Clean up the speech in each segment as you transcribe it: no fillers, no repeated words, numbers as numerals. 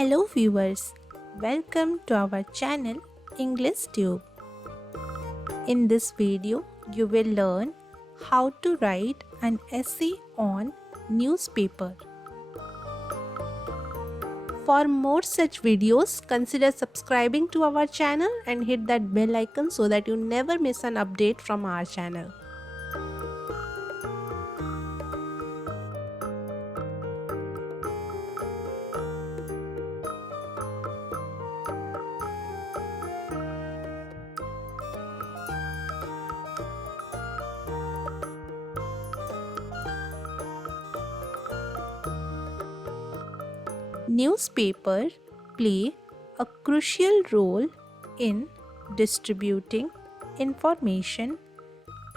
Hello viewers, welcome to our channel English Tube. In this video, you will learn how to write an essay on newspaper. For more such videos, consider subscribing to our channel and hit that bell icon so that you never miss an update from our channel. Newspapers play a crucial role in distributing information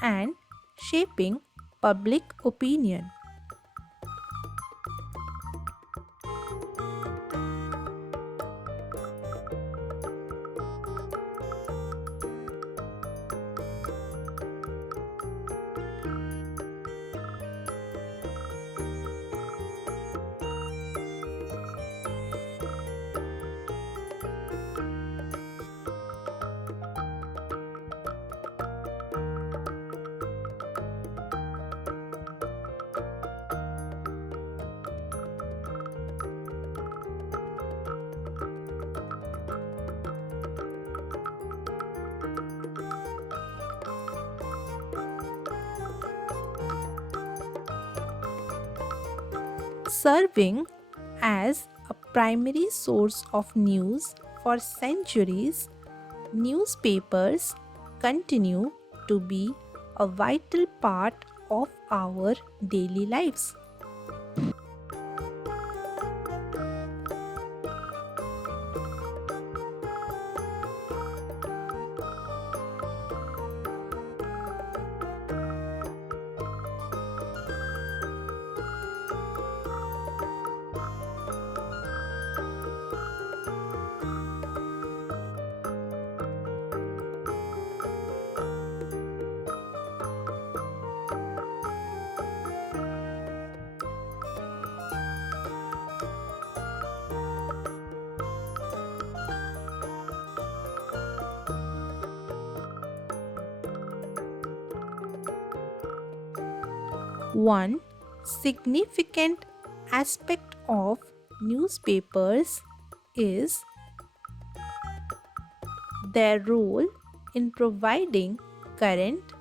and shaping public opinion. Serving as a primary source of news for centuries, newspapers continue to be a vital part of our daily lives. One significant aspect of newspapers is their role in providing current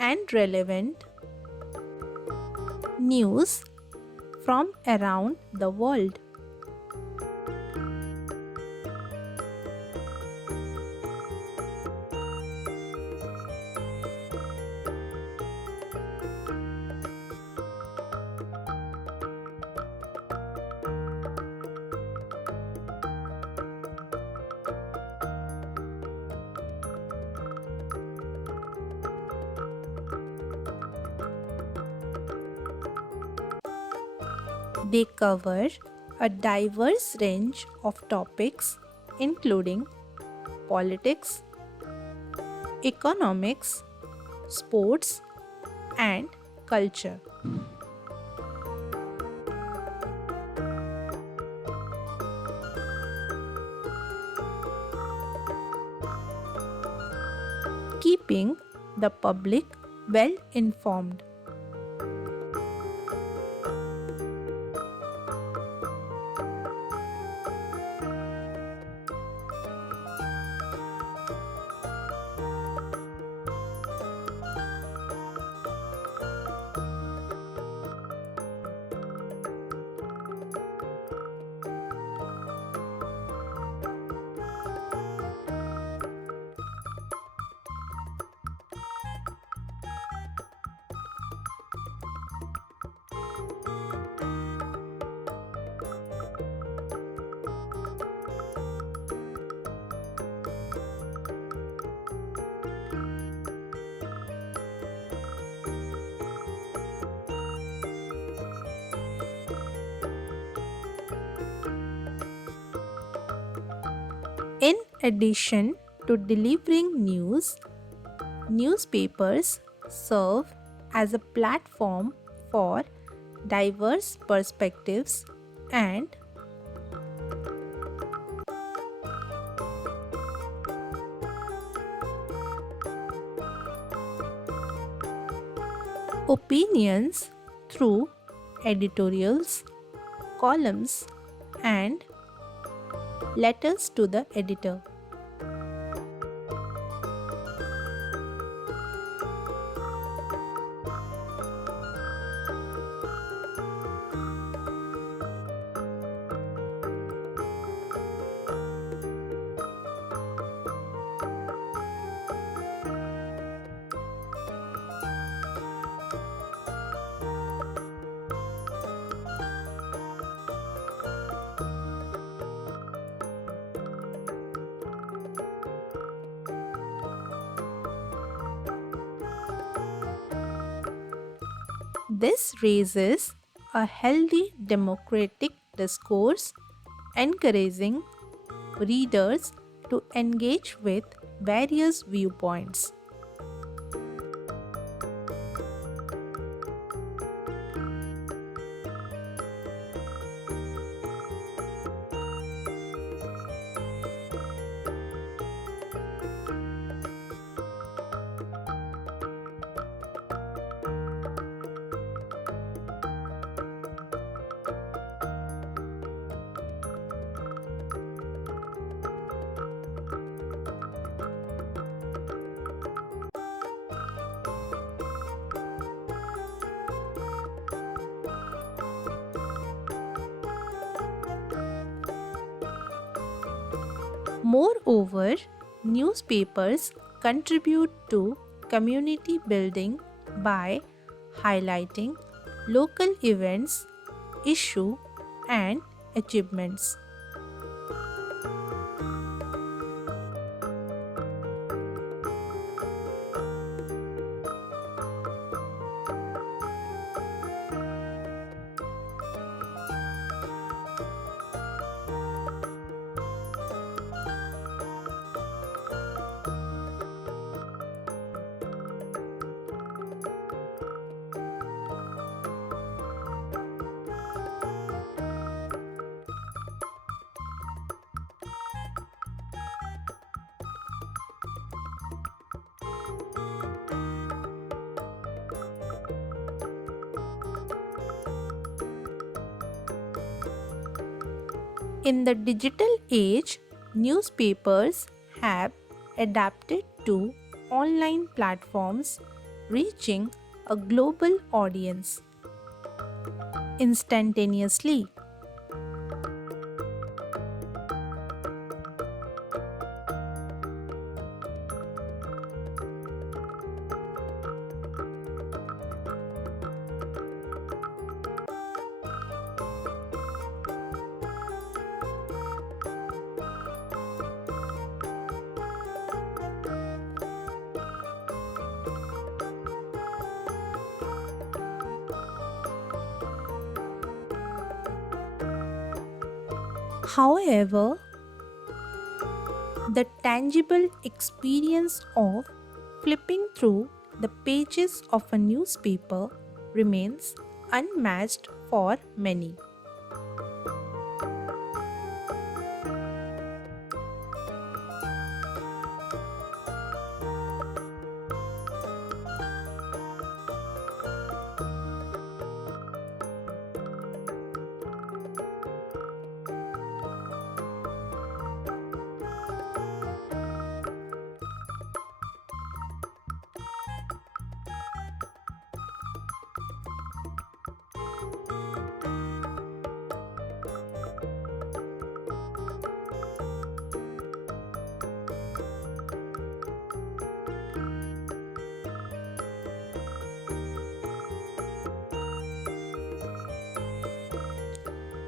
and relevant news from around the world. They cover a diverse range of topics including politics, economics, sports, and culture. Keeping the public well informed. In addition to delivering news, newspapers serve as a platform for diverse perspectives and opinions through editorials, columns, and letters to the editor. This raises a healthy democratic discourse, encouraging readers to engage with various viewpoints. Moreover, newspapers contribute to community building by highlighting local events, issues, and achievements. In the digital age, newspapers have adapted to online platforms, reaching a global audience instantaneously. However, the tangible experience of flipping through the pages of a newspaper remains unmatched for many.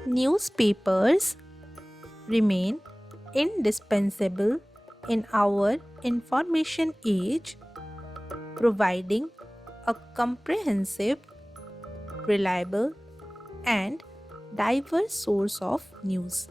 Newspapers remain indispensable in our information age, providing a comprehensive, reliable, and diverse source of news.